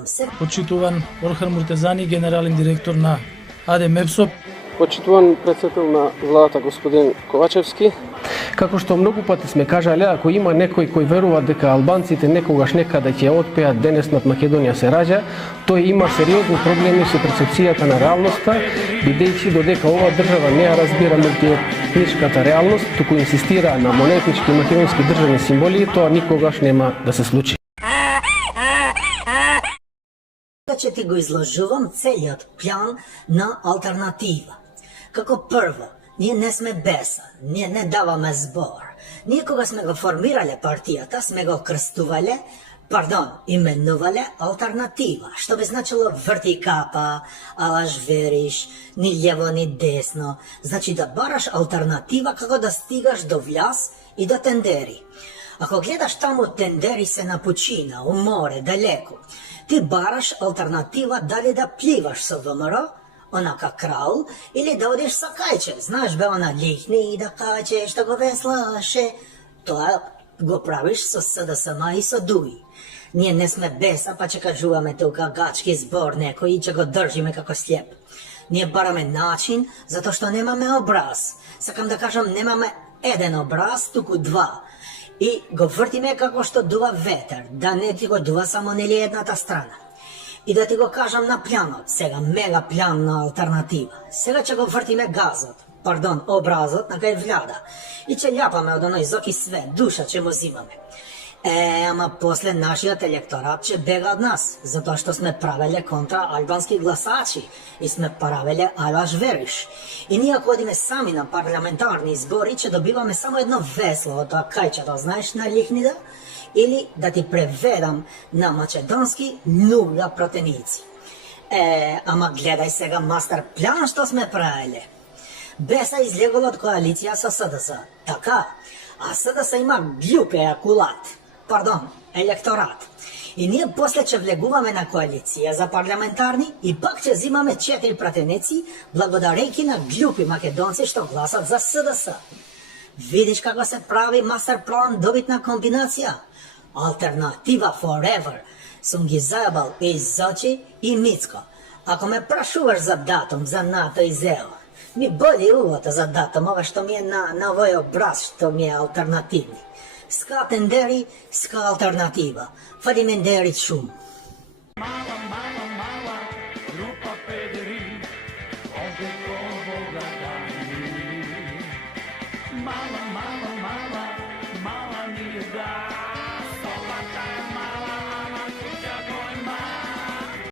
Поздравам се. Почитуван Орхан Муртезани, генерален директор на АД МЕПСО. Почитуван председател на владата господин Ковачевски. Како што многу пати сме кажале, ако има некој кој верува дека албанците некогаш некаде ќе отпеат денес над Македонија се раѓа, тој има сериозни проблеми со перцепцијата на реалноста, бидејќи додека оваа држава не ја разбира мултиетничката реалност, туку инсистира на монетнички македонски државни символи, тоа никогаш нема да се случи. Ќе ти го изложувам целиот план на алтернатива. Како прво, ние не сме беса, ние не даваме збор. Ние кога сме го формирале партијата, сме го крстувале, именувале алтернатива, што би значило врти капа, алаш вериш, ни лево ни десно. Значи да бараш алтернатива како да стигаш до вляз и до тендери. Ако гледаш таму тендери се на пучина, у море, далеко, ти бараш алтернатива дали да пливаш со ВМРО, онака крал, или да одиш со кајче. Знаеш бе она лихни и да кајче, што го веслаше. Тоа го правиш со СДСМ и со ДУИ. Ние не сме беса, па ќе кажуваме тука гачки збор некој и ќе го држиме како слеп. Ние бараме начин, затоа што немаме образ. Сакам да кажам, немаме еден образ, туку два. И го вртиме како што дува ветер, да не ти го дува само нели едната страна. И да ти го кажам на планот, сега мега план на алтернатива. Сега ќе го вртиме образот на кај вляда. И ќе љапаме од оној зоки свет, душа ќе му зимаме. Ама после нашиот електорат ќе бега од нас, затоа што сме правеле контра албански гласачи и сме правеле алаш вериш. И ние ако одиме сами на парламентарни избори, ќе добиваме само едно весло од тоа кајчето, знаеш, на лихнида, или да ти преведам на македонски нула протеници. Ама гледај сега мастер план што сме правеле. Беса излегол од коалиција со СДС, така, а СДС има глупе електорат. И ние после ќе влегуваме на коалиција за парламентарни и пак ќе зимаме 4 пратеници благодарејќи на глупи македонци што гласат за СДС. Видиш како се прави мастер план, добитна комбинација. Алтернатива forever. Сум ги заебал и Зочи и Мицко. Ако ме прашуваш за датум за НАТО и ЗЕО, ми боли увото за датум, ова што ми е на овој образ што ми е алтернативни. Ска тендери, ска алтернатива. Фалимендери шум. Mala, mala, mala, mala, mala,